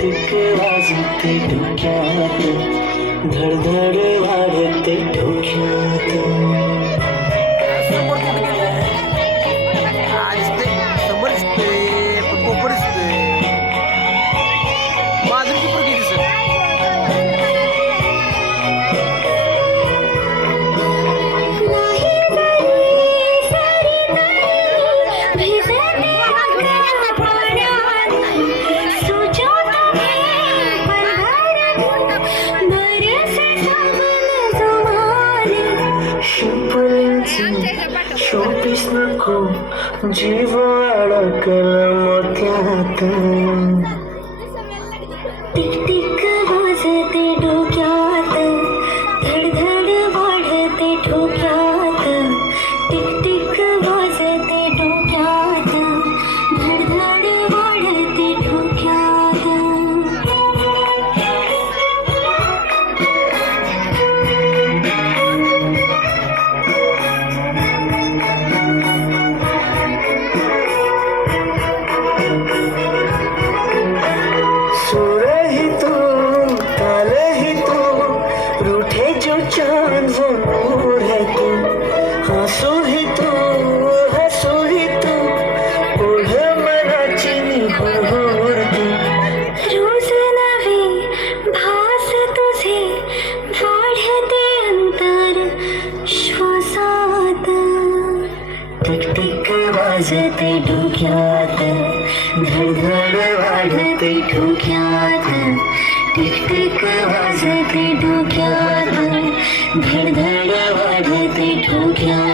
Tick वाजते डोक्यात, धडधड वाढते डोक्यात. समोर कुठे गेलं समोर दिसतंय पण पोपट दिसतंय बाजूची पोरगी दिसत शोपीस नको जीव अडकला मोत्यात. टिक वाजते डोक्यात, धडधड वाढते ठोक्यात. टिक वाजते डोक्यात, धडधड वाढते ठोक्यात. सुर ही तू, ताल ही तू, रूठे जो चांद वो नूर है तू. हंसू ही तू, हंसू ही तू, ओढ मनाची निहुर तू. रोज नवे भास तुझे, वाढते अंतर श्वासात. टिक वाजते डोक्यात, धडधड वाढते ठोक्यात. टिक वाजते डोक्यात, धडधड वाढते ठोक्यात.